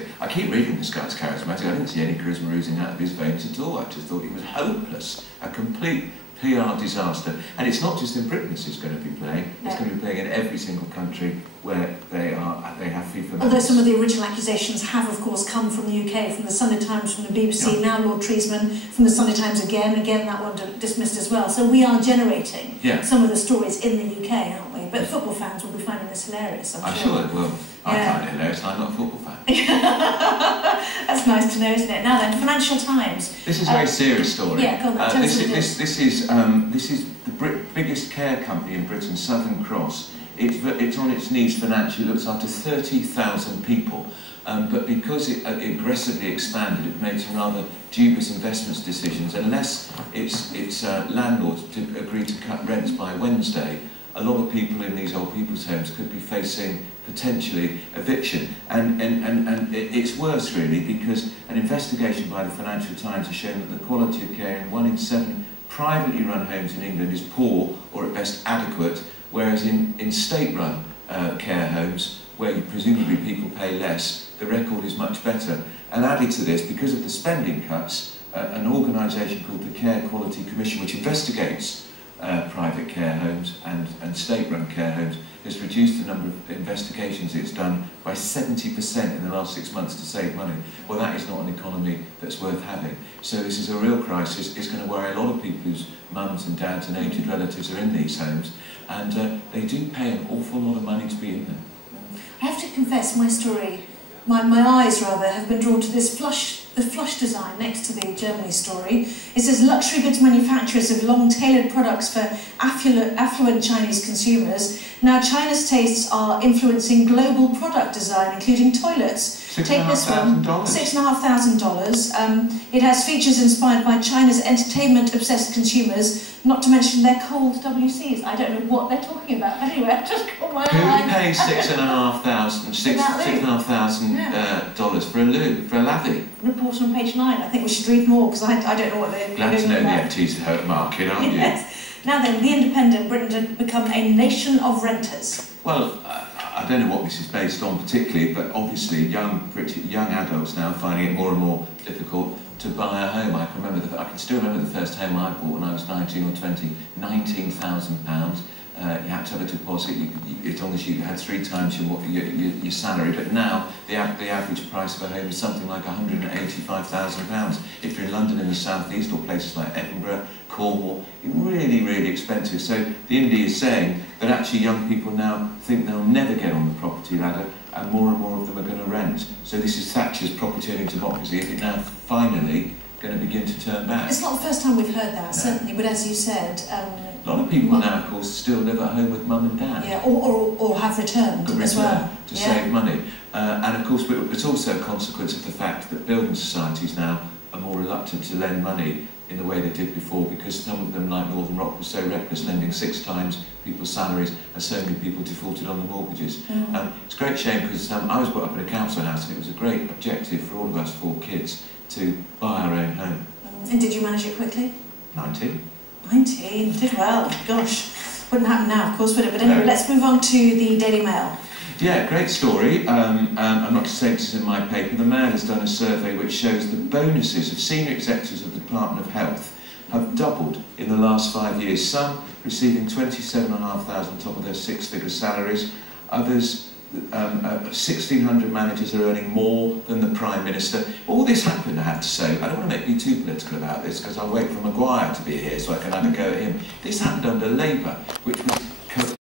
charismatic. I keep reading this guy's charismatic. I didn't see any charisma oozing out of his veins at all. I just thought he was hopeless, a complete PR disaster. And it's not just in Britain this is going to be playing. It's going to be playing in every single country where they have FIFA matches. Although some of the original accusations have, of course, come from the UK, from the Sunday Times, from the BBC, now Lord Treesman, from the Sunday Times again that one dismissed as well. So we are generating some of the stories in the UK, aren't we? But football fans will be finding this hilarious, I'm sure. I'm sure they will. I find it hilarious, I'm not a football fan. That's nice to know, isn't it? Now then, Financial Times. This is a very serious story. Yeah, go on, this is the biggest care company in Britain, Southern Cross. It's on its knees financially, looks after 30,000 people. But because it aggressively expanded, it made some rather dubious investment decisions. Unless its landlords agree to cut rents by Wednesday, a lot of people in these old people's homes could be facing potentially eviction. And it's worse really, because an investigation by the Financial Times has shown that the quality of care in 1 in 7 privately run homes in England is poor or at best adequate, whereas in state-run care homes, where presumably people pay less, the record is much better. And added to this, because of the spending cuts, an organisation called the Care Quality Commission, which investigates private care homes and state-run care homes, has reduced the number of investigations it's done by 70% in the last 6 months to save money. Well, that is not an economy that's worth having. So this is a real crisis. It's going to worry a lot of people whose mums and dads and aged relatives are in these homes, and they do pay an awful lot of money to be in them. I have to confess, my eyes rather have been drawn to this the flush design next to the Germany story. It says luxury goods manufacturers have long tailored products for affluent Chinese consumers. Now China's tastes are influencing global product design, including toilets. Take this one, $6,500. It has features inspired by China's entertainment-obsessed consumers, not to mention their cold WCs. I don't know what they're talking about, but anyway, I've just got my eye. Who pays $6,500 for a loo, for a lavvy? Report on page 9. I think we should read more, because I don't know what they're Glad to know about. the FT's hurt market, aren't you? Yes. Now then, The Independent, Britain to become a nation of renters. Well, I don't know what this is based on particularly, but obviously young adults now are finding it more and more difficult to buy a home. I can still remember the first home I bought when I was 19 or 20, £19,000. You had to have a deposit, as long as you had 3 times your salary, but now the average price of a home is something like £185,000. If you're in London in the southeast or places like Edinburgh, Cornwall, really, really expensive. So the Indie is saying that actually young people now think they'll never get on the property ladder, and more of them are going to rent. So this is Thatcher's property owning democracy. Is it now finally going to begin to turn back? It's not the first time we've heard that, certainly, but as you said... a lot of people now, of course, still live at home with mum and dad. Yeah, or have returned as well. To save money. And of course, it's also a consequence of the fact that building societies now are more reluctant to lend money in the way they did before, because some of them, like Northern Rock, were so reckless, lending 6 times people's salaries, and so many people defaulted on the mortgages. It's a great shame, because I was brought up in a council house, and it was a great objective for all of us 4 kids to buy our own home. And did you manage it quickly? 19. 19, did well, gosh. Wouldn't happen now, of course, would it? But anyway, let's move on to the Daily Mail. Yeah, great story. I'm not to say this is in my paper. The Mail has done a survey which shows the bonuses of senior executives of the Department of Health have doubled in the last 5 years. Some receiving $27,500 on top of their 6-figure salaries. Others, 1,600 managers are earning more than the Prime Minister. All this happened, I have to say. I don't want to make you too political about this, because I'll wait for Maguire to be here so I can have a go at him. This happened under Labour, which was